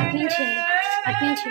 అట్నుంచి అట్నుంచి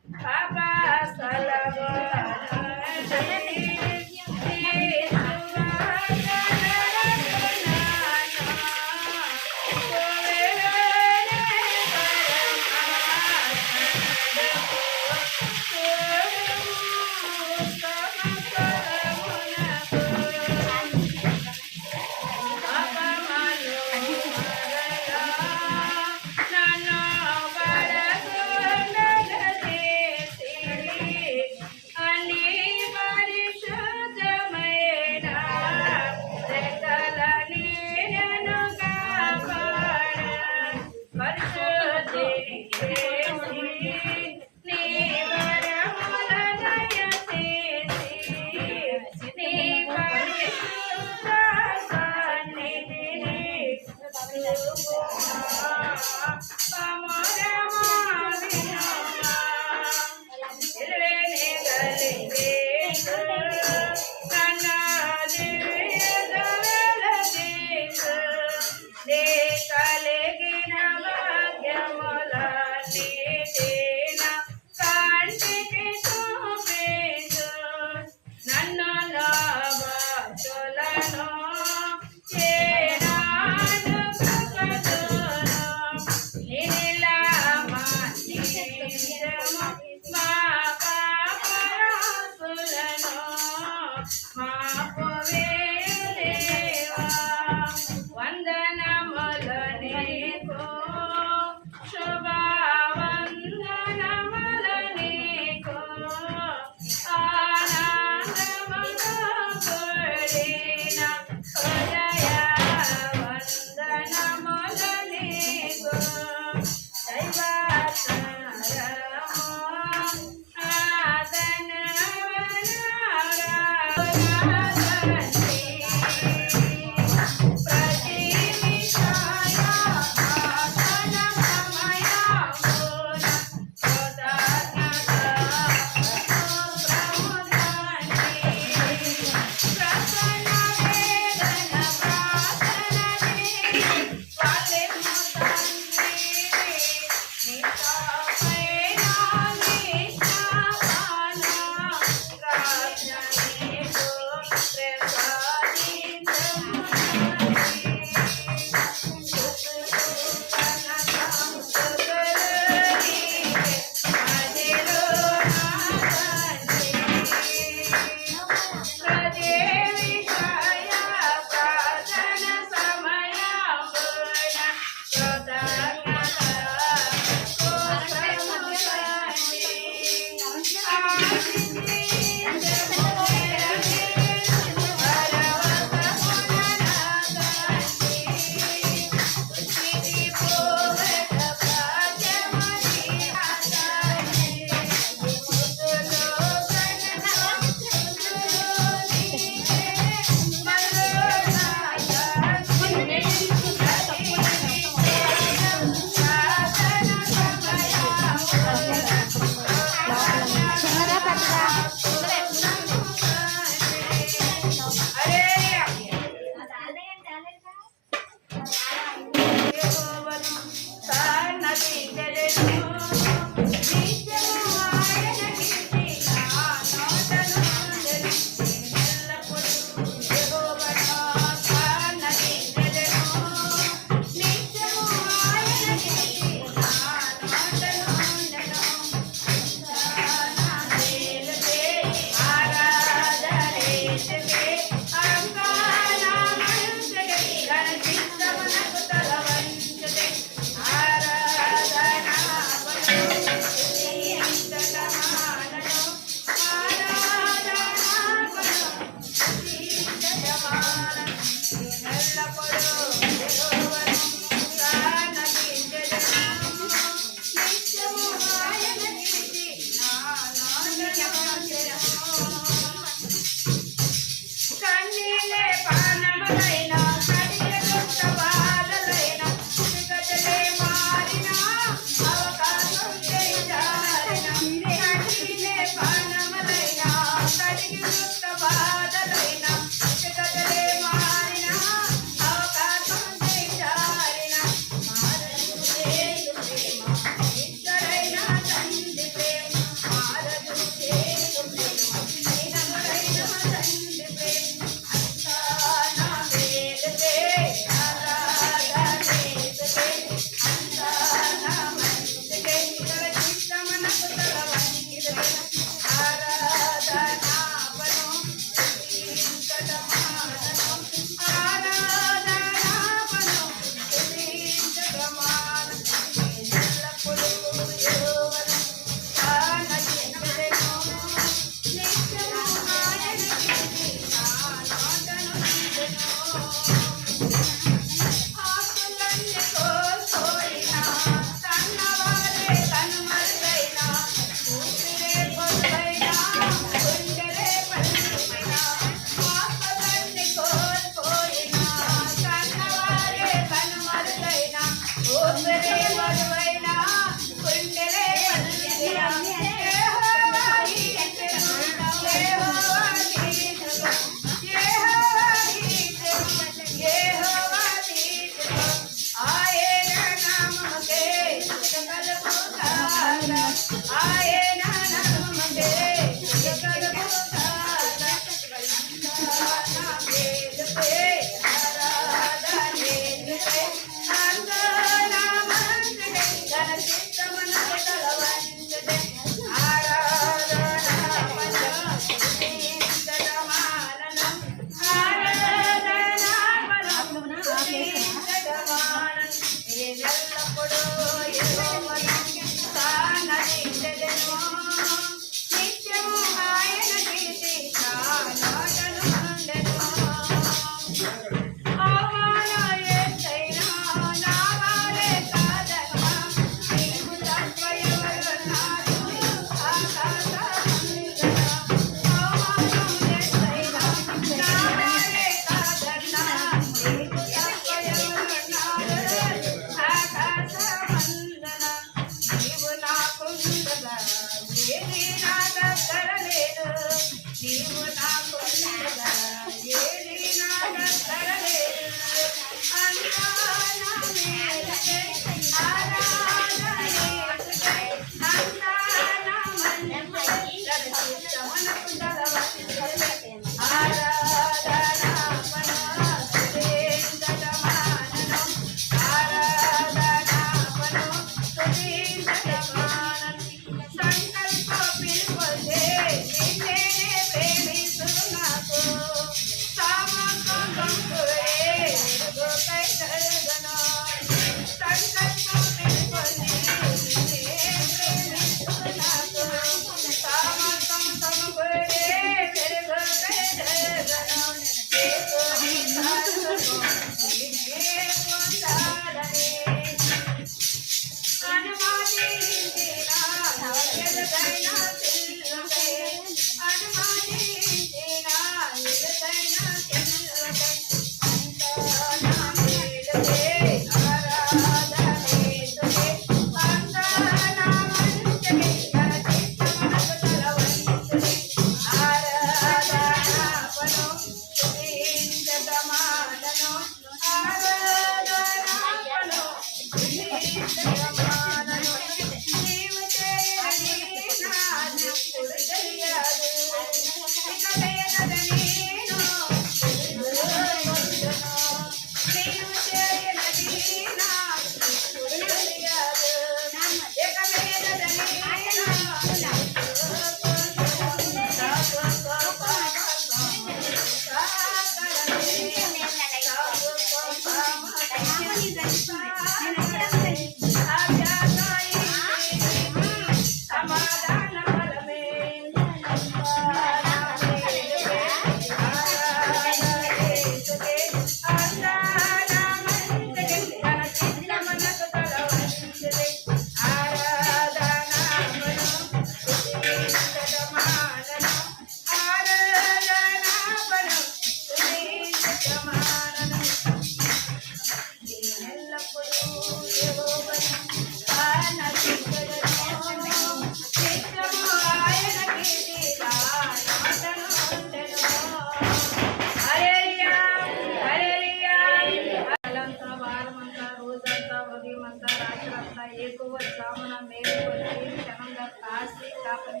ఎక్కువ సామన మేలుకొని క్షణంగా కాసి కాపని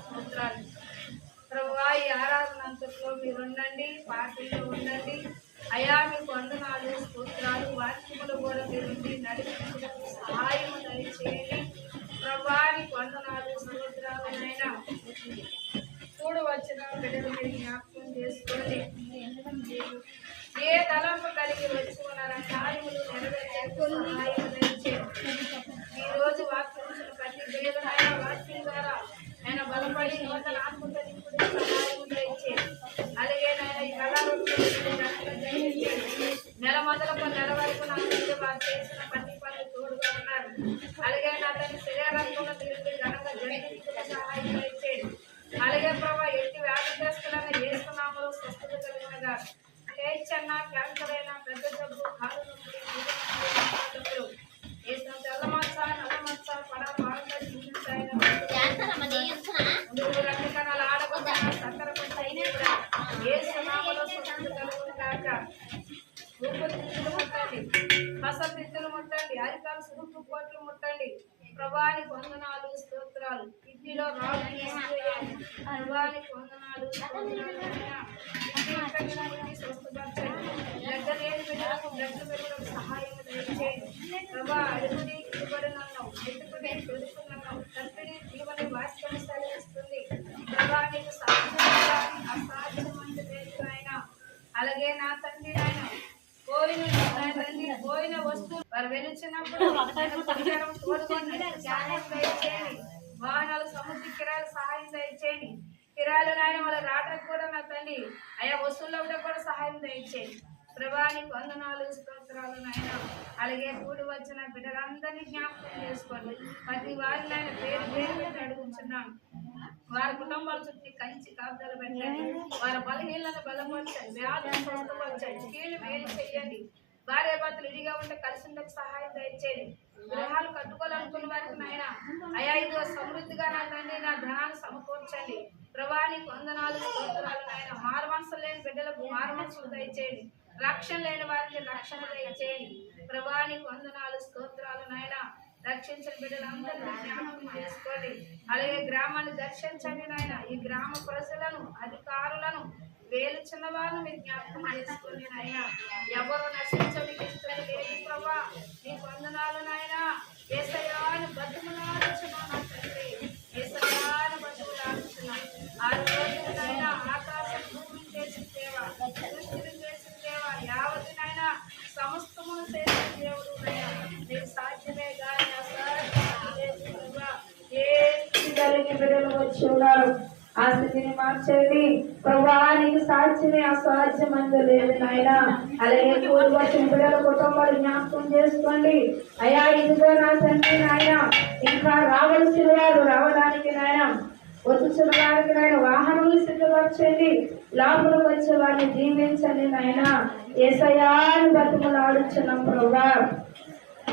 స్తోత్రాలు ప్రభువా. ఈ ఆరాధన అంతట్లో మీరు ఉండండి, పాటల్లో ఉండండి అయా. మీకు వందనాలు స్తోత్రాలు. వాక్యములు కూడా మీరు నడిపించడానికి సహాయం దయచేయండి ప్రభువా. నీకు వందనాలు స్తోత్రాలు నైనా. కూడు వచ్చిన బిడ్డలు మీరు జ్ఞాపకం చేసుకోండి. ఏ తలంపు కలిగి వచ్చి ఉన్నారని కార్యములు నెరవేర్చే సహాయం దయచేయండి. ఈ రోజు వాక్యం ప్రతి దేవుడైనా వాక్యం ద్వారా ఆయన బలపడి నూతన ఆత్మతో నింపుడు సహాయం దయచేయండి. అలాగే నాయన ఈ నెల మొదలకు నెల వరకు నా వారు చేసిన ప్రతి పనులు తోడుగా ఉన్నారు. అలాగే నా తన శరీరంలో తిరిగి ఘనంగా జరిగించుకునే సహాయం దయచేయండి. అలాగే ప్రభావ ఎట్టి వ్యాధిగ్రస్తులను వేసుకున్నామో స్వస్థత కలిగినగా హెచ్ఎన్న క్యాన్సర్ అయినా పెద్ద జబ్బు కాలు నొప్పులు వేసిన తెల్లమచ్చ నల్లమచ్చ పడ బాగా చూపించాయన రక్త కణాలు ఆడకుండా సక్కర వేసునామలో స్వస్థత కలుగును కాక. ఊపిరితిత్తులు ముట్టండి, మసపిత్తులు ముట్టండి, అరికాలు సురుకు పోట్లు ముట్టండి. ప్రభానికి వందనాలు స్తోత్రాలు. కిడ్నీలో రాళ్ళు ప్రభానికి వందనాలు స్వస్థపరచండి. బ్లడ్ లేని బిడ్డలకు బ్లడ్ పెరుగులకు సహాయం దయచేయండి ప్రభా. అడుగుని ఇవ్వబడినన్నావు, ఎత్తుకుని పెడుతున్నావు, తప్పిడి జీవని వాక్యం సెలవిస్తుంది ప్రభా. నీకు అసాధ్యమంది లేదు ఆయన. అలాగే నా తండ్రి ఆయన పోయిన వస్తువులు వారు వెలుచినప్పుడు వాహనాలు సముద్ర కిరాయిలు సహాయం దయచేయండి. కిరాయిలు నాయన వాళ్ళ రావడానికి కూడా నా తండ్రి ఆయా వస్తువుల్లో కూడా సహాయం దయచేయండి ప్రభానికి వందనాలు స్తోత్రాలు నాయన. అలాగే కూడి వచ్చిన బిడ్డలందరినీ జ్ఞాపకం చేసుకోండి. ప్రతి వారిని ఆయన పేరు పేరు పెట్టి అడుగుతున్నాను. వారి కుటుంబాల చుట్టూ కంచి కాపుదలు పెట్టండి. వారి బలహీనలను బలపరచండి, వ్యాధులను స్వస్థపరచండి, కీళ్ళు మేలు చెయ్యండి. భార్య భర్తలు ఇడిగా ఉంటే కలిసి ఉండకు సహాయం దయచేయండి. గృహాలు కట్టుకోవాలనుకున్న వారికి నాయన అయా ఇదిగో సమృద్ధిగా నా తండ్రి నా ధనాన్ని సమకూర్చండి ప్రభానికి వందనాలు స్తోత్రాలు నాయన. మారుమనసు లేని బిడ్డలకు మారుమనసులు దయచేయండి. రక్షణ లేని వారికి రక్షణ దయచేయండి ప్రభానికి వందనాలు స్తోత్రాలు నాయన. రక్షించిన బిడ్డలందరూ జ్ఞాపకం చేసుకోండి. అలాగే గ్రామాన్ని దర్శించండి నాయన. ఈ గ్రామ ప్రజలను అధికారులను వేలు చిన్న వాళ్ళను మీరు జ్ఞాపకం చేసుకోండి నాయన. ఎవరు నశించడానికి ఇష్టం లేదు ప్రభా. నీకు వందనాలు నాయన. ఏసయ్యాను బతుకులాడుచున్నాను నా తండ్రి, ఏసయ్యాను బతుకులాడుచున్నాను. ఆ రోజు నాయన ఆకాశం భూమిని చేసిన దేవ, సృష్టిని చేసిన దేవ, యావతి నాయన సమస్తమును చేసిన దేవుడు నాయన. నీకు సాధ్యమే కానీ అసాధ్యం లేదు ప్రభా. ఏ స్థితి బిడ్డలు వచ్చి ఉన్నారు ఆ స్థితిని మార్చేది ప్రభా. నీకు సాధ్యమే అసాధ్యమందు లేదు నాయన. అలాగే కూడి వచ్చిన బిడ్డల కుటుంబాలు జ్ఞాపకం చేసుకోండి అయా. ఇదిగో నా తండ్రి నాయన, ఇంకా రావలసిన వారు రావడానికి నాయన, వచ్చుచున్న వారికి నాయన వాహనములు సిద్ధపరచండి. లోపల వచ్చే వారిని దీవించండి నాయన. యేసయ్యాను బతుకులు ఆడుచున్నాం ప్రభా.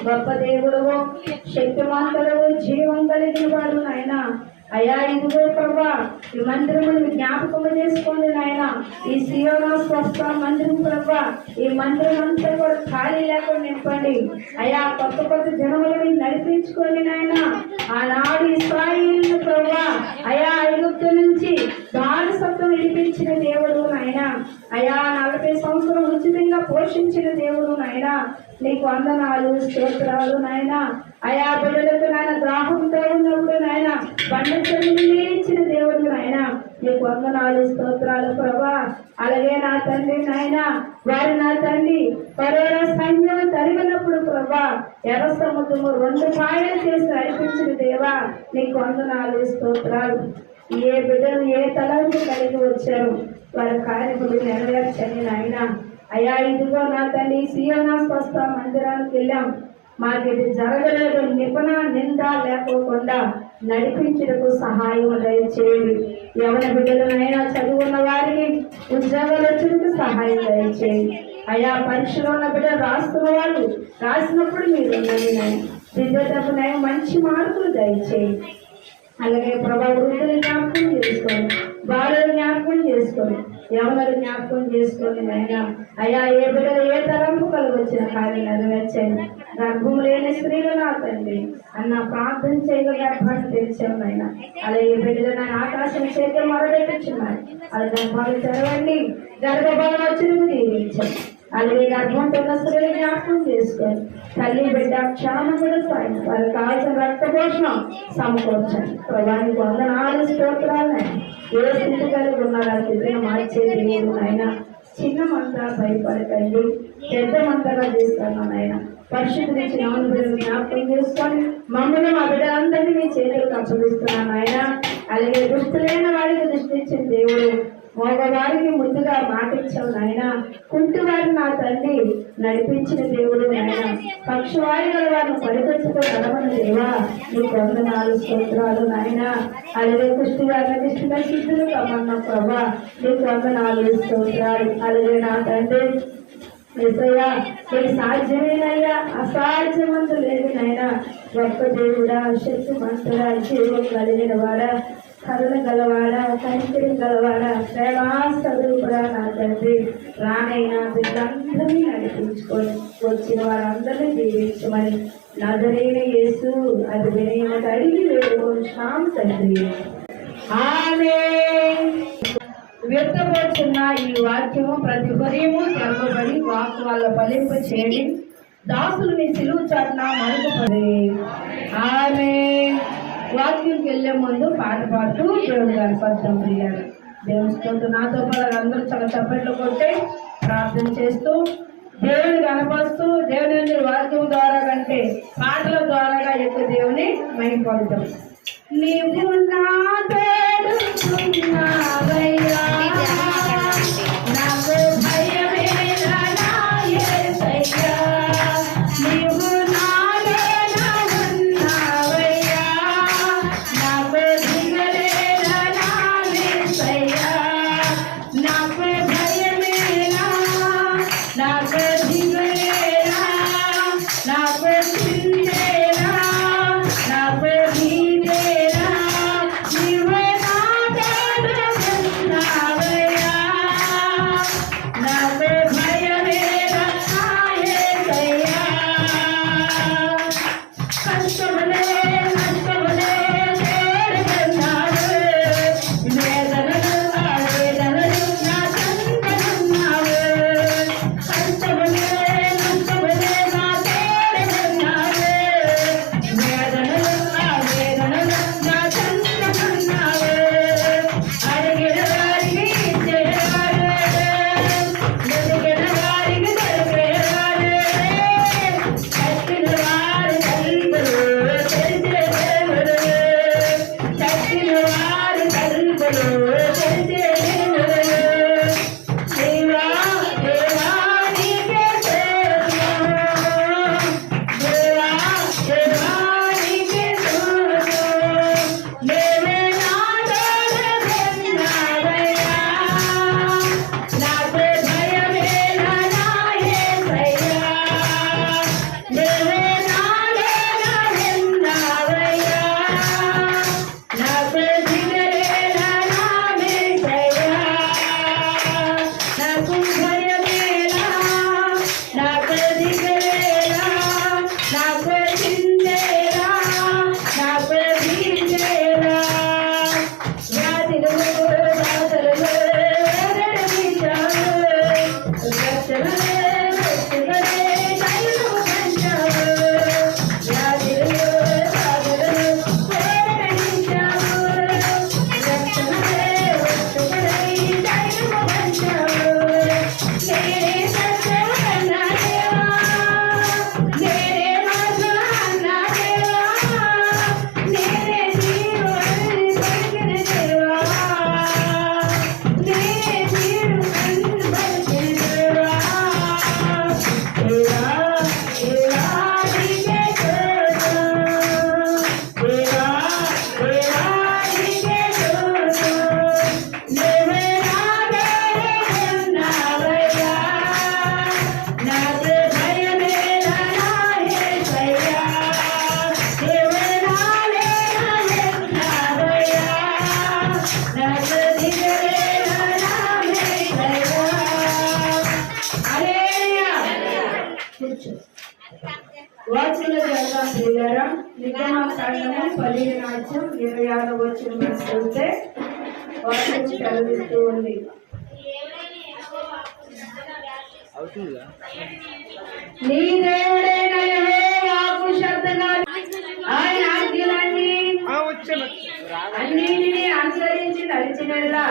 గొప్ప దేవుడు, శక్తివంతుడు, జీవం కలిగిన వాడు నాయన. అయ్యా ఇదిగో ప్రభా ఈ మందిరమును జ్ఞాపకం చేసుకోండి నాయన. ఈ సియోను స్వస్థ మందిరం ప్రభా, ఈ మందిరం అంతా కూడా ఖాళీ లేకుండా నింపండి అయ్యా. కొత్త కొత్త జనములని నడిపించుకోండి నాయన. ఆనాడు ఇశ్రాయేలు ప్రభా అయా ఐగుప్తు నుంచి బానిసత్వం విడిపించిన దేవుడు నాయన. అయా 40 సంవత్సరం ఉచితంగా పోషించిన దేవుడు నాయన. నీకు వందనాలు స్తోత్రాలు నాయన. అయా బిడ్డలకు నాయన దాహంతో ఉన్నప్పుడు నాయన బండ చెరువులు ఇచ్చిన దేవుడు నాయన. నీకు వందనాలు స్తోత్రాలు ప్రభా. అలాగే నా తండ్రి నాయన, వారి నా తండ్రి పరోర సైన్యం తరిగినప్పుడు ప్రభా ఎర్ర సముద్రము 2 పాయలు చేసి నడిపించిన దేవా నీకు వందనాలు స్తోత్రాలు. ఏ బిడ్డలు ఏ తలంపు కలిగి వచ్చారు వారి కార్యములు నెరవేర్చండి నాయన. అయ్యా ఇదిగో నా తండ్రి సియోను స్వస్థ మందిరానికి వెళ్ళాం, మాకు ఇది జరగలేదు నిపుణ నింద లేకోకుండా నడిపించుటకు సహాయం దయచేయండి. ఎవరి బిడ్డలనైనా చదువున్న వారికి ఉద్యోగాలు వచ్చేందుకు సహాయం దయచేయండి. అయా పరీక్షలో ఉన్న బిడ్డలు రాస్తున్న వాళ్ళు రాసినప్పుడు మీరు విద్యార్థులకు మంచి మార్కులు దయచేయండి. అలాగే ప్రభా వృద్ధులు జ్ఞాపకం చేసుకోండి, బాలులు జ్ఞాపకం చేసుకోండి, ఎవరు జ్ఞాపకం చేసుకోండి. అయినా అయా ఏ బిడ్డలు ఏ తలంపు కలిగొచ్చిన కార్యం నెరవేర్చండి. గర్భం లేని స్త్రీలు నా తండ్రి అన్న ప్రార్థన చేయగా గర్భాన్ని తెరిచాము అయినా. అలాగే బిడ్డలు ఆకాశం చేతి మొరబెట్టుచున్నారు. అది గర్భాలు తెరవండి, గర్భభావం వచ్చిన దీవించండి. అలాగే గర్భంతో ఉన్న స్త్రీలు జ్ఞాపకం చేసుకొని తల్లి బిడ్డ క్షేమం కూడా సాయం వారికి కావాల్సిన రక్త పోషణం సమకూర్చండి. ప్రభానికి 104 స్తోత్రాలు. ఏ స్థితి కలిగి ఉన్నారు ఆ స్థితిని మార్చే దేవుడు అయినా. చిన్న మంట భయపడకండి, పెద్ద మంటగా చేస్తాను ఆయన. పరిశుద్ధి నుంచి నాలుగు బిడ్డలు జ్ఞాపకం చేసుకొని మమ్మల్ని మా బిడ్డలందరినీ మీ చేతులకు అప్పగిస్తున్నాను ఆయన. అలాగే దుస్తులైన వారికి దృష్టి ఇచ్చిన దేవుడు, మగవారికి ముందుగా మాటించావు నాయన. కుంటివారిని నా తల్లి నడిపించిన దేవుడు నాయన. పక్షవారి గల వారిని పరిగెత్తుకోగలమని దేవా నీకు 104 స్తోత్రాలు నాయన. అలాగే కుష్టి వారిని దిష్టిగా సిద్ధులు కమ్మన్న ప్రభా నీకు 104 స్తోత్రాలు. అలాగే నా తండ్రి ఏసయ్యా నీకు సాధ్యమేనయ్యా, అసాధ్యమంతు లేదు నాయన. గొప్ప దేవుడా, శక్తి మంతుడా, జీవం కలిగిన వాడా, కరుణ గలవాడ, కనికరం గలవాడ, ప్రేమా స్వరూపుడా నా తండ్రి. రానైనా బిడ్డలందరినీ నడిపించుకొని వచ్చిన వారందరినీ దీవించమని నజరేయుడైన యేసు అది వినయమని అడిగి వేడుకొంటున్నాం తండ్రి. ఆమేన్. వ్యక్తపరుచున్న ఈ వాక్యము ప్రతి హృదయము తెరవబడి వాక్ వాళ్ళ ఫలింపు చేయండి. దాసులని సిలువ చాటున మరుగుపడి. ఆమేన్. వాక్యంకి వెళ్ళే ముందు పాట పాడుతూ దేవుడు గారి పద్యం ప్రియాడు. దేవునితో నాతో పాటు అందరూ చాలా చప్పట్లు కొట్టే ప్రార్థన చేస్తూ దేవుని కనపరుస్తూ దేవుని వాక్యం ద్వారా కంటే పాటల ద్వారాగా ఎక్కువ దేవుని మైపడతాం. నీవు నా తోడున్నావయ్యా, నాకు భయమేలా నా యేసయ్యా. నీవు నాలోన ఉన్నావయ్యా, నాకు దిగలేలా నా యేసయ్యా. నాకు భయమేలా, నాకు దిగలేలా, నాకు చిందేలా, నాకు నీదేలా. నీవే నా తోడున్నావయ్యా, నాకు భయమేలా నా యేసయ్యా. కష్టములే కష్టములే తోడున్నావు, వేదనలు ఆ వేదనలు నా సంగమున్నావు. కష్టములే కష్టములే నా తోడున్నావు, వేదనలు ఆ వేదనలు నా సంగమున్నావు. అడిగిన వారికి ఇచ్చేవాడు, వెతికిన వారికి దొరికేవాడు, తట్టిన వారి తలుపులు తెరిచే దేవుడు, తట్టిన వారి తలుపులు తెరిచే దేవుడు. దేవా దేవా నీకే స్తోత్రం, దేవా దేవా నీకే స్తోత్రం. దేవే నా తోడున్నావయ్యా, నాకు భయమేలా నా యేసయ్యా. దేవే నాలోన ఉన్నావయ్యా, నాకు దిగలేలా నా యేసయ్యా. నాకు భయమేలా, నాకు దిగలేలా, నాకు చిందేలా, నాకు దిగలేలా. వ్యాధులు బాధలు ఎరడించావు, రక్షణలే రక్షకులే దైవము పంచావు. వ్యాధులు బాధలు ఎరడించావు, రక్షణలే రక్షకులై దైవము పంచావు. నేనే సత్యమన్న దేవా, నేనే మార్గమన్న దేవా, నేనే జీవమని పలికిన దేవా, నేనే జీవమని పలికిన దేవా. హల్లెలూయా. కూర్చో. వాక్యంలో చదువుతాం ప్రియులారా. నిర్గమకాండము 15:26 వచనం చూస్తే వాక్యం చదివిస్తూ ఉంది. నీ దేవుడైన యెహోవాకు శ్రద్ధగా ఆయన ఆజ్ఞలన్నీ అన్నిటినీ అనుసరించి నడిచినలా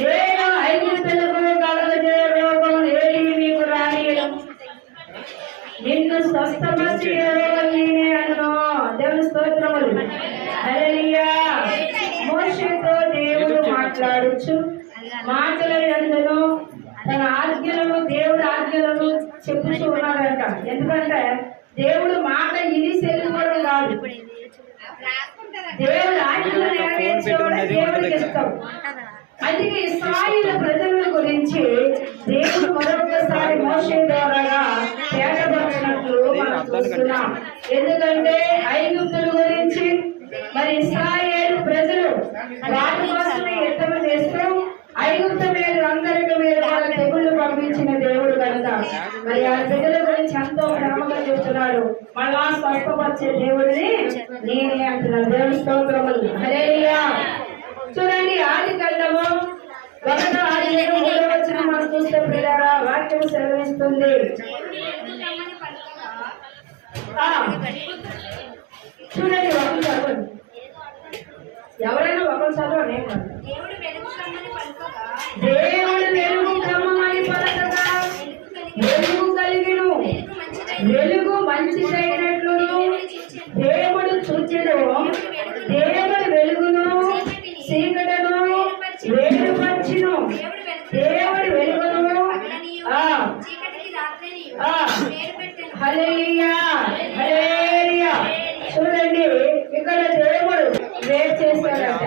నేను ఐగుప్తులకు కలుగజేయ రోగం ఏది మీకు రానియను, నిన్ను స్వస్థపరిచి యెహోవా నేనే అనును. దేవుని స్తోత్రములు. హల్లెలూయా. మోషేతో దేవుడు మాట్లాడుచు మాటల యందును తన ఆజ్ఞలను దేవుడి ఆజ్ఞలను చెప్పుతూ ఉన్నాడంట. ఎందుకంటే దేవుడు మాట ఇని సెల్లుకోవడం కాదు, దేవుడు ఆజ్ఞలు నెరవేర్చేవాడు దేవుడికి ఇష్టం. అందుకే ఇశ్రాయేలు ప్రజల గురించి దేవుడు మరొకసారి మోషే ద్వారాగా తేటపరిచినట్లు మనం చూస్తున్నాం. ఎందుకంటే ఐగుప్తుల గురించి మరి ఇశ్రాయేలు ప్రజలు వాటి కోసమే యుద్ధం చేస్తూ ఐగుప్తు మీద అందరికీ మీద వాళ్ళ తెగుళ్ళు పంపించిన దేవుడు కనుక మరి ఆ ప్రజల గురించి ఎంతో ప్రేమగా చెప్తున్నాడు. మళ్ళా స్వస్థపరిచే దేవుడిని నేనే అంటున్నాడు. దేవుని స్తోత్రములు. హల్లెలూయా. చూడండి, ఆది కాండము 1:3 మనం చూస్తే పిల్లరా వాక్యం సెలవిస్తుంది. చూడండి, ఒకరు చదవండి. ఎవరైనా ఒకరు చదవండి. దేవుడు వెలుగు కమ్మని పలకగా వెలుగు కలిగిను, వెలుగు మంచిదైనట్లు దేవుడు చూచెను. దేవుడు వెలుగును చీకటను వేరుపరచును. దేవుడు వెలుగును హల్లెలూయా. హల్లెలూయా. చూడండి, ఇక్కడ దేవుడు వేరు చేశాడంట.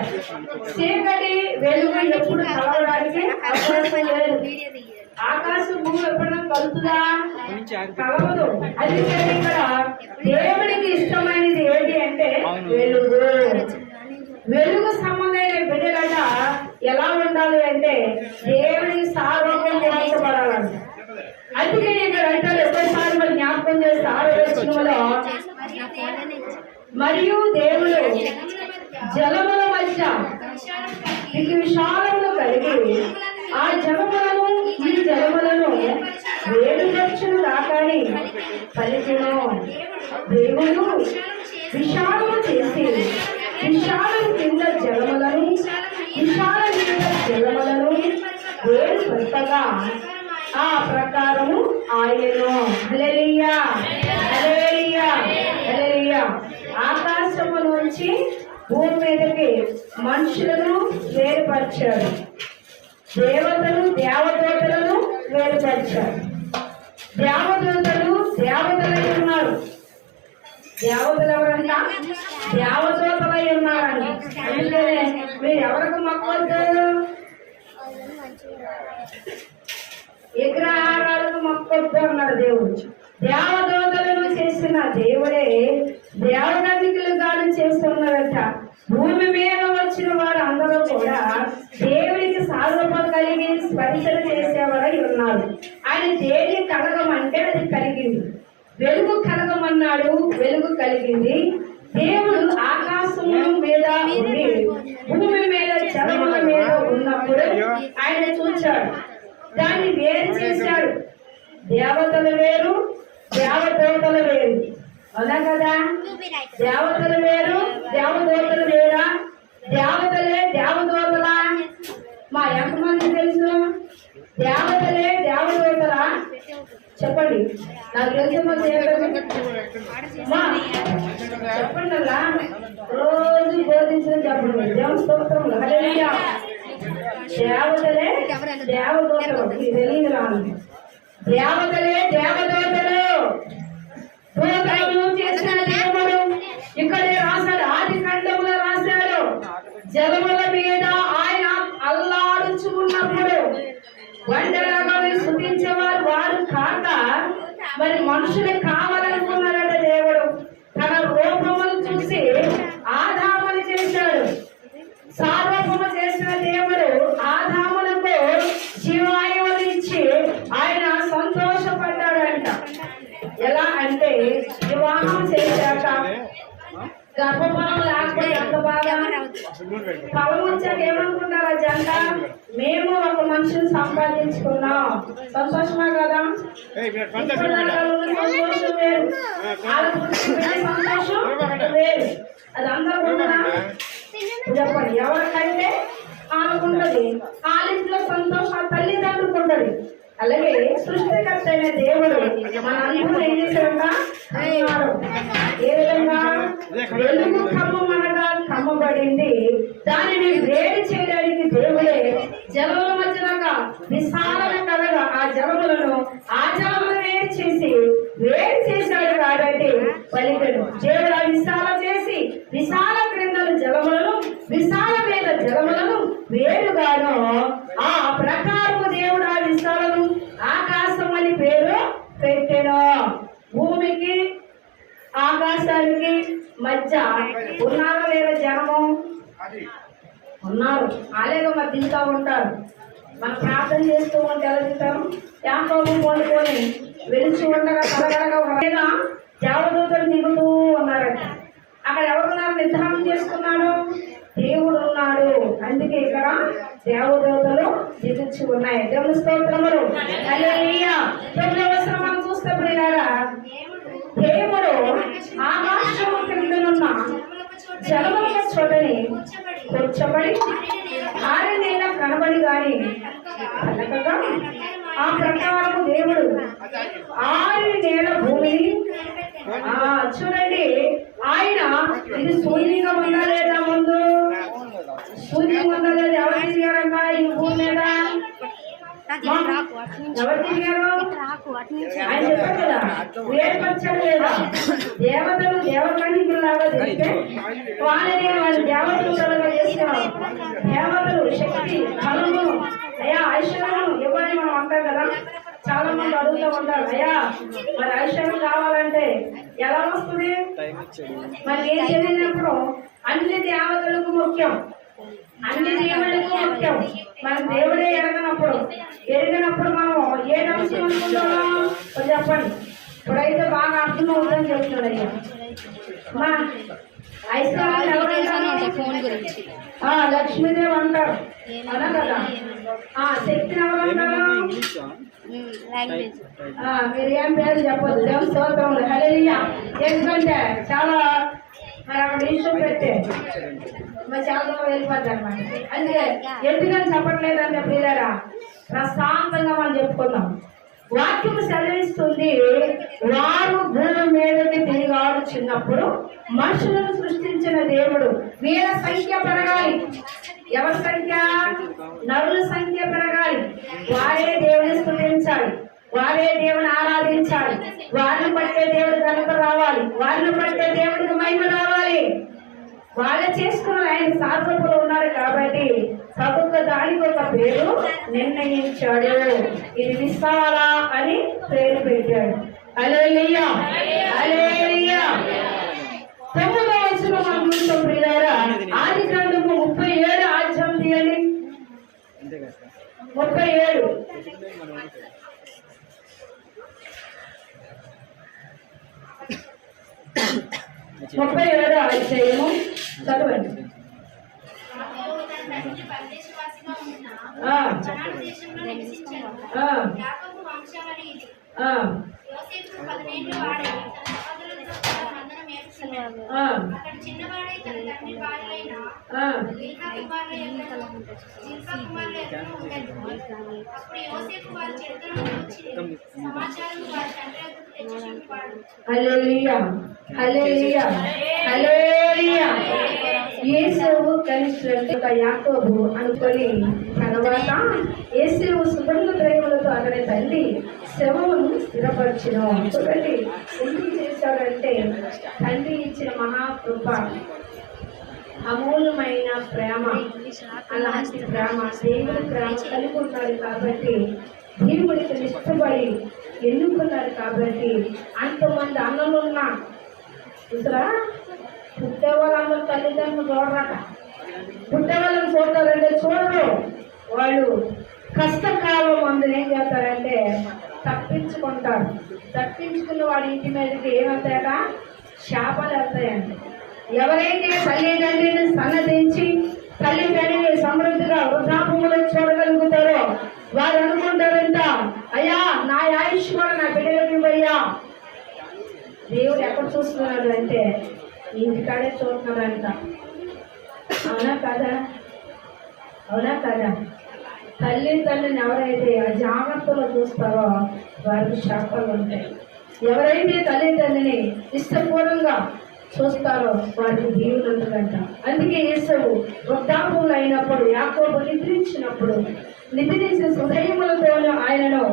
చీకటి వెలుగు ఎప్పుడు కలవడానికి అవకాశం లేదు. ఆకాశం భూమి ఎప్పుడైనా కలుపుదా? కలవదు. అందుకని ఇక్కడ దేవుడికి ఇష్టమైనది ఏంటి అంటే వెలుగు. వెలుగు సంబంధమైన బిడ్డలట ఎలా ఉండాలి అంటే దేవుడికి సార్వభౌమపడాలంట. అందుకే ఇక్కడ అంటారు, ఒక్కసారి మరి జ్ఞాపకం చేస్తే 6వ వచనంలో మరియు దేవుడు జలముల మధ్య విశాలములు కలిగి ఆ జలములను ఈ జలములను వేడుపక్షులు రాకాని పలికెను. దేవుడు విశాలము చేసి విశాలం కింద జలములను విశాలం కింద జలములను వేడుపరచగా ఆ ప్రకారము ఆయను. హల్లెలూయా. హల్లెలూయా. హల్లెలూయా. ఆకాశము నుంచి భూమి మీదకి మనుషులను వేరుపరిచాడు. దేవదూతలను వేరుపరిచాడు. దేవతలై ఉన్నారు. దేవతలు ఎవరంతా? దేవదూతలై ఉన్నారండి. అందుకనే మీరు ఎవరికి మొక్కవద్దు? విగ్రహారాలకు మొక్కొద్దు అన్నాడు దేవుడు. దేవదూతలను చేసిన దేవుడే దేవగణికులుగాను చేస్తున్నారట. భూమి మీద వచ్చిన వారు అందరూ కూడా దేవుడికి సారూపం కలిగి స్పర్శలు చేసేవారై ఉన్నారు. ఆయన దేని కలగమంటే అది కలిగింది. వెలుగు కలగమన్నాడు, వెలుగు కలిగింది. దేవుడు ఆకాశము మీద ఉండి భూమి మీద జలముల మీద ఉన్నప్పుడు ఆయన చూచాడు, దాన్ని వేరు చేశాడు. దేవతలు వేరు, దేవదూతలు వేరు. అవునా కదా? దేవతలు వేరు, దేవదూతలు వేరా? దేవతలే దేవదూతలా? మా ఎంతమంది తెలుసు? దేవతలే దేవదూతలా? చెప్పండి. నాకు తెలిసి చెప్పండి అలా రోజు బోధించిన చెప్పండి. దేవుని స్తోత్రములు. హల్లెలూయా. దేవతలే దేవదూతలు. తెలియదు రాను. దేవతలే దేవదూతలు. దూతలను చేసిన దేవుడు ఇక్కడే రాశాడు. ఆది కాండములో రాశాడు. జలముల మీద ఆయన అల్లాడుచు ఉన్నప్పుడు వండలాగా స్తుతించేవారు వారు కాక మరి మనుషులే కావాలనుకున్నారట. దేవుడు తన రూపమును చూసి ఆదామును చేశాడు. సార్వభౌమ చేసిన దేవుడు ఆదాములకు జీవాయువులు ఇచ్చి ఆయన ఫలం వచ్చాక ఏమనుకుంటారు ఆ జంట? మేము ఒక మనిషిని సంపాదించుకున్నాం. సంతోషమా కదా? ఇప్పుడు దాకా ఉన్న సంతోషం వేరు, వాళ్ళ సంతోషం వేరు. అది అందరూ ఉండదా? చెప్పండి, ఎవరికంటే ఆమెకుంటది. వాళ్ళింట్లో సంతోషం ఆ తల్లిదండ్రులకు ఉంటది. అలాగే సృష్టికర్త అయిన దేవుడు మన అందరూ ఏం చేశారంట అన్నారు. ఏ విధంగా? వెలుగు కమ్మమనగా కమ్మబడింది, దానిని వేడి చేయడానికి దేవుడే జలముల మధ్యనగా విశాలన కలగా ఆ జలములను వేడి చేశాడు కాబట్టి పలికడు. దేవుడు విశాల చేసి విశాల క్రిందల జలములను విశాలమైన జలములను వేరుగాను ఆ ప్రకారము దేవుడు ఆ విశాలను ఆకాశం అని పేరు పెట్టెను. భూమికి ఆకాశానికి మధ్య ఉన్నారా లేదా జనము? ఉన్నారు. అలాగే మరి దిగుతూ ఉంటారు. మనం ప్రార్థన చేస్తూ ఉంటే ఎలా దిగుతాం? యాకోబు కోలుకొని వెలిచి ఉండగా తలగడగా దేవదూతలు దిగుతూ ఉన్నారట. అక్కడ ఎవరున్నారు? నిర్ధారణ చేసుకున్నాడు, దేవుడు ఉన్నాడు. అందుకే ఇక్కడ దేవదూతలు దిగుచ్చి ఉన్నాయి. దేవుని స్తోత్రములు. హల్లెలూయా. 9వ వచనం మనం చూస్తే ప్రియులారా, దేవుడు ఆకాశము క్రిందనున్న జలముల చోటని కూర్చబడి ఆరినేల కనబడి గాని పలకగా ఆ ప్రకారము దేవుడు 6 నేల భూమిని చూడండి. ఆయన ఇది శూన్యంగా ఉందా లేదా? ముందు శూన్యంగా ఉందా లేదా? ఎవరు తిరిగారమ్మా ఈ భూమి మీద? ఎవరు తిరిగారు? ఆయన చెప్పారు కదా, వేరుపరచడం లేదా? దేవతలు దేవకన్యకులాగా తిరిగితే వాళ్ళని వాళ్ళు దేవతలుగా చేస్తున్నారు. దేవతలు శక్తి, బలము, అయ్యా ఐశ్వర్యం ఇవ్వని మనం అంటాం కదా. చాలా మంది అడుగుతూ ఉంటారు, అయ్యా మరి ఐశ్వర్యం కావాలంటే ఎలా వస్తుంది? మరి ఏం తెలియనప్పుడు అన్ని దేవతలకు ముఖ్యం, అన్ని దేవుళ్ళకు ముఖ్యం. మన దేవుడే ఎరగనప్పుడు మనం ఏ నమ్మకం అనుకుంటామో చెప్పండి. ఇప్పుడైతే బాగా అర్థం అవుతుందని చెప్తున్నాడు. అయ్యా మా ఐశ్వర్యం ఎవరంటారు? లక్ష్మీదేవి అంటారు అవునా కదా? శక్తిని ఎవరంటారు? మీరు ఏం పేరు చెప్పదు. దేవుని స్తోత్రములు. హల్లెలూయా. ఎందుకంటే చాలా మరి అక్కడ ఇష్టం పెట్టే మరి చాలా వెళ్ళిపోద్ది అనమాట. అందుకే ఎందుకని చెప్పట్లేదంటే ప్రియులారా, ప్రశాంతంగా మనం చెప్పుకుందాం. వాక్యం సెలవిస్తుంది, వారు భూమి మీదకి తిరిగాడుచున్నప్పుడు మనుషులను సృష్టించిన దేవుడు వీళ్ళ సంఖ్య పెరగాలి. ఎవరి సంఖ్య? నరుల సంఖ్య పెరగాలి. వారే దేవుని స్తుతించాలి, వారే దేవుని ఆరాధించాలి. వారిని పట్టే దేవుడు ఘనత రావాలి, వారిని పట్టే దేవుడికి మహిమ రావాలి. వాళ్ళే చేసుకున్న ఆయన సాధకులు ఉన్నారు కాబట్టి ఒక్కొక్క దానికి ఒక పేరు నిర్ణయించాడు. ఇది విశాల అని పేరు పెట్టాడు. హల్లెలూయా. హల్లెలూయా. 9వ వచనం మనం చూస్తాం ప్రియులారా. ఆదికాండము 37 అధ్యాయం తీయండి. 37 అధ్యాయము చదవండి. హల్లెలూయా. హల్లెలూయా. హల్లెలూయా. యేసు కలిసినట్టు యాకోబు అనుకొని తర్వాత యేసు సుగంధ ద్రవ్యములతో అతని తల్లి శవమును స్థిరపరిచిన. చూడండి ఎందుకు చేశాడంటే తండ్రి ఇచ్చిన మహాకృప, అమూల్యమైన ప్రేమ, అలాంటి ప్రేమ దేవుడి ప్రేమ కలిగి ఉన్నారు కాబట్టి దేవుడికి ఇష్టపడి ఎన్నుకున్నారు కాబట్టి అంతమంది అన్నలున్నా చూసారా, పుట్టే వాళ్ళందరూ తల్లిదండ్రులు చూడరట. పుట్టే వాళ్ళని చూడతారంటే చూడరు. వాళ్ళు కష్టకాలం అందులో ఏం చేస్తారంటే తప్పించుకుంటారు. తప్పించుకున్న వాడి ఇంటి మీదకి ఏమవుతాయట? శాపాలు వెళ్తాయండి. ఎవరైతే తల్లిదండ్రులను సన్నదించి తల్లి తండ్రిని సమృద్ధిగా వృద్ధాపంలో చూడగలుగుతారో వారు అనుకుంటారంట, అయ్యా నా ఆయుష్ కూడా నా బిడ్డలకి ఇవ్వయ్యా. దేవుడు ఎక్కడ చూస్తున్నాడు అంటే ఇంటికాడే చూస్తున్నాడంట. అవునా కదా? అవునా కదా? తల్లిని ఎవరైతే ఆ జాగ్రత్తలో చూస్తారో వారికి శాపాలు ఉంటాయి. ఎవరైతే తల్లిని ఇష్టపూర్వంగా చూస్తారో వారికి దీవులు ఉంటుందంట. అందుకే యేసవు వృద్ధాపంలో అయినప్పుడు యాకోబు నిద్రించిన హృదయములతోనూ ఆయనను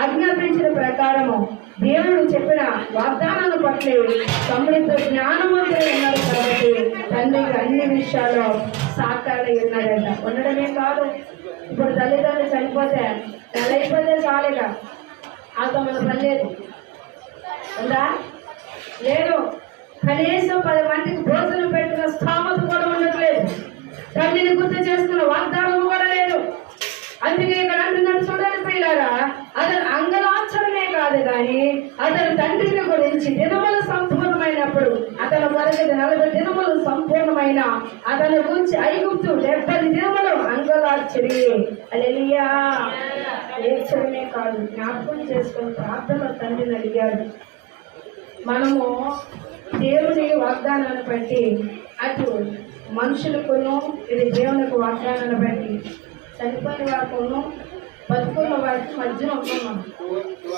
ఆజ్ఞాపించిన ప్రకారము దేవుడు చెప్పిన వాగ్దానాలను పట్ల తమ్ముడితో జ్ఞానవంతులు ఉన్నారు కాబట్టి తండ్రికి అన్ని విషయాల్లో సాకారై ఉన్నాడంట. ఉండడమే కాదు, ఇప్పుడు తల్లిదండ్రులు చనిపోతే నెల అయిపోతే చాలుగా ఆతో మన పని లేదు ఉందా? లేదు. కనీసం 10 మందికి భోజనం పెట్టిన స్థామత కూడా ఉండట్లేదు. తల్లిని గుర్తు చేసుకున్న వాగ్దానం కూడా లేదు. అందుకే ఇక్కడ అంటున్నాడు, చూడాలి పిల్లారా, అతను అంగలార్చడమే కాదు కానీ అతను తండ్రిని గురించి దినములు సంపూర్ణమైనప్పుడు అతను వరకు 40 దినములు సంపూర్ణమైన అతని గురించి ఐగుప్తు 70 దినములు అంగలార్చడి. హల్లెలూయా. ఏడ్చడమే కాదు, జ్ఞాపకం చేసుకుని ప్రార్థనలో తండ్రిని అడిగాడు. మనము దేవుని వాగ్దానాన్ని బట్టి అటు మనుషులకును ఇది దేవునికి వాగ్దానాన్ని బట్టి చనిపోయిన వారికును బతుకున్న వారికి మధ్యన ఉన్నాం.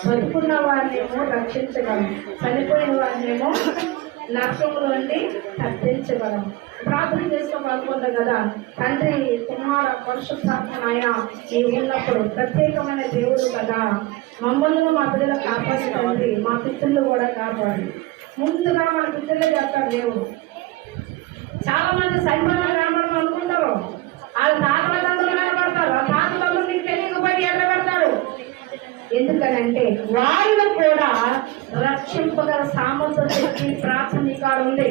బతుకున్న వారినేమో రక్షించగలం, చనిపోయిన వారినేమో నరకముల నుండి తప్పించగలం. ప్రార్థన చేసుకోవాలనుకుంటాం కదా, తండ్రి కుమార పరిశుద్ధాత్మ ఆయన నీవు ఉన్నప్పుడు ప్రత్యేకమైన దేవుడు కదా, మమ్మల్ని మా పిల్లలు కాపాడు తండ్రి, మా పితృలు కూడా కాపాడు. ముందుగా మన పితృలే చేస్తాడు దేవుడు. చాలా మంది సైన్యంలో కనబడడం అనుకుంటారు, వాళ్ళ తాతలందరూ కనబడతారు, ఆ తాతలందరూ నీకు తెలియకపోయి ఎక్కడ పెడతారు. ఎందుకనంటే వాళ్ళు కూడా రక్షింపగల సామర్థ్యం శక్తి ప్రాథమికాలు ఉంది.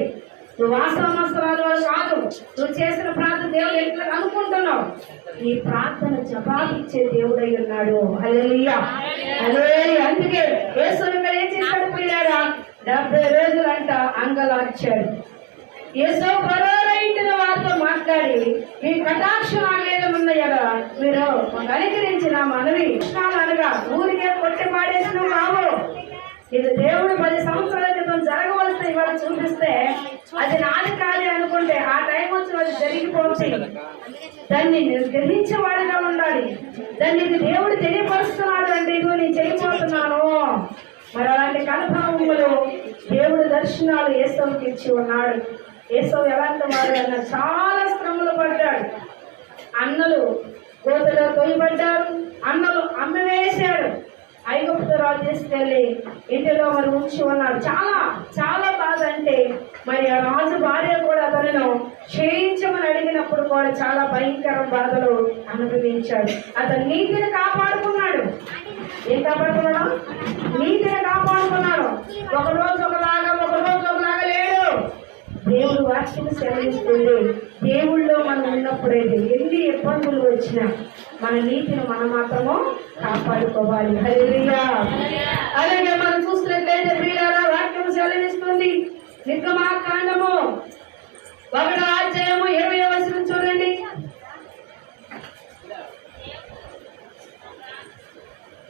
నువ్వు వాస్తవరాలు కాదు, నువ్వు చేసిన ప్రార్థన దేవుడు ఎట్లా అనుకుంటున్నావు, ఈ ప్రార్థన జవాబిచ్చే దేవుడై ఉన్నాడు. హల్లెలూయా. హల్లెలూయా. అందుకే యేసు ఇక్కడ ఏం చేశాడు పిల్లారా, 70 రోజులంట అంగలార్చాడు. యేసు పరోరైన వారితో మాట్లాడి, మీ కటాక్షం ఆగేదమున్న కదా మీరు అనుకరించిన మనవి అనగా ఊరికే కొట్టి పాడేసిన కావు. ఇది దేవుడు 10 సంవత్సరాల క్రితం జరగవలసిన ఇవాళ చూపిస్తే అది నాది కాదు అనుకుంటే ఆ టైం వచ్చి అది జరిగిపోతుంది. దాన్ని గ్రహించేవాడిగా ఉండాలి. దాన్ని దేవుడు తెలియపరుస్తున్నాడు అంటే ఇదిగో నేను చేయబోతున్నాను. మరి అలాంటి కనుభవములు దేవుడు దర్శనాలు యేసవుకి ఇచ్చి ఉన్నాడు. యేసవు ఎలాంటి వాడు అన్న చాలా శ్రమలు పడ్డాడు. అన్నలు కోతలో తొలిపడ్డారు, అన్నలు అమ్మవేశాడు. ఐగుప్తు రాజు తీసుకెళ్ళి ఇంటిలో మరి ఉంచి ఉన్నాడు. చాలా చాలా బాధ. అంటే మరి ఆ రాజు భార్య కూడా అతను చేయించమని అడిగినప్పుడు కూడా చాలా భయంకర బాధలు అనుభవించాడు. అతను నీతిని కాపాడుకున్నాడు. ఏం కాపాడుకున్నాడు? నీతిని కాపాడుకున్నాడు. ఒక రోజు ఒకలాగా లేడు. దేవుడు వాక్యం సెలవిస్తుంది, దేవుళ్ళో మనం ఉన్నప్పుడైతే ఎన్ని ఇబ్బందులు వచ్చినా మన నీతిని మనం మాత్రము కాపాడుకోవాలి. హల్లెలూయా. అలాగే మనం చూసినట్లయితే ప్రియులారా వాక్యం సెలవిస్తుంది, నిర్గమాకాండము 1వ అధ్యాయము 20వ వచనం చూడండి.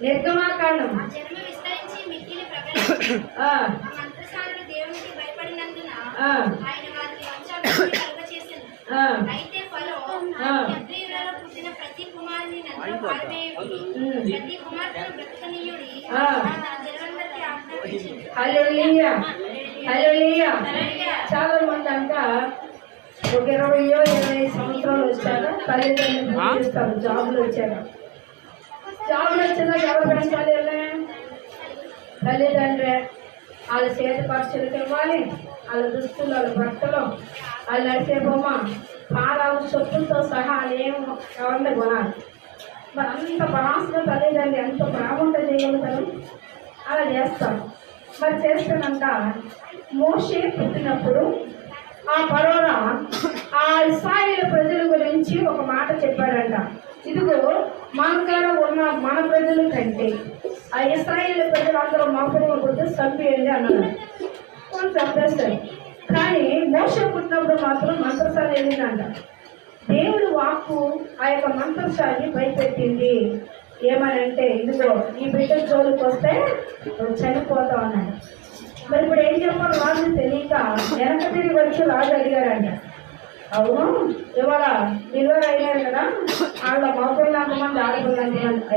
నిర్గమాకాండం అయితే ఫరో హెబ్రీయులలో పుట్టిన ప్రతి కుమారుని నదిలో పారవేయుడి, ప్రతి కుమార్తెను బ్రతకనీయుడి జనులందరికీ ఆజ్ఞాపించింది. హల్లెలూయా. హల్లెలూయా. చాలా మంది అంట ఒక 20 సంవత్సరాలు వచ్చాక తల్లిదండ్రులు చూపిస్తారు. జాబులు వచ్చాక ఎవరు పెంచాలి? తల్లిదండ్రే. వాళ్ళ చేతి ఖర్చులకు ఇవ్వాలి, వాళ్ళ దుస్తులు, వాళ్ళ బట్టలు, వాళ్ళు నడిచే బొమ్మ, పాదాలు, చొప్పులతో సహా ఏమో ఎవరిని కొనాలి. మరి అంత పరాశగా తల్లిదండ్రి ఎంత ప్రాముఖ్యత చేయగలుగుతారు? అలా చేస్తారు. మరి చేస్తానంట మోషే పుట్టినప్పుడు ఆ పరోరా ఆ ఇశ్రాయేలు ప్రజల గురించి ఒక మాట చెప్పాడంట. ఇదిగో మనకాడ ఉన్న మన ప్రజల కంటే ఆ ఇశ్రాయేలు ప్రజలు అందరూ మాపుడు పుట్టి చంపేయండి అన్నారు. చంపేస్తారు. కానీ మోషే పుట్టినప్పుడు మాత్రం మంత్రసాల వెళ్ళిందంట. దేవుడు వాక్కు ఆ యొక్క మంత్రశాన్ని భయపెట్టింది. ఏమనంటే, ఇదిగో ఈ బిడ్డ జోలికి వస్తే చనిపోతా ఉన్నాడు. మరి ఇప్పుడు ఏం చెప్పాలి? రాజు తెలియక వెనక తిరిగి వచ్చి రాజు అడిగారంట. అవును, ఇవాళ 20 అయినారు కదా, వాళ్ళ మగపిల్లలు ఎంతమంది, ఆడపిల్లలు ఎంతమంది?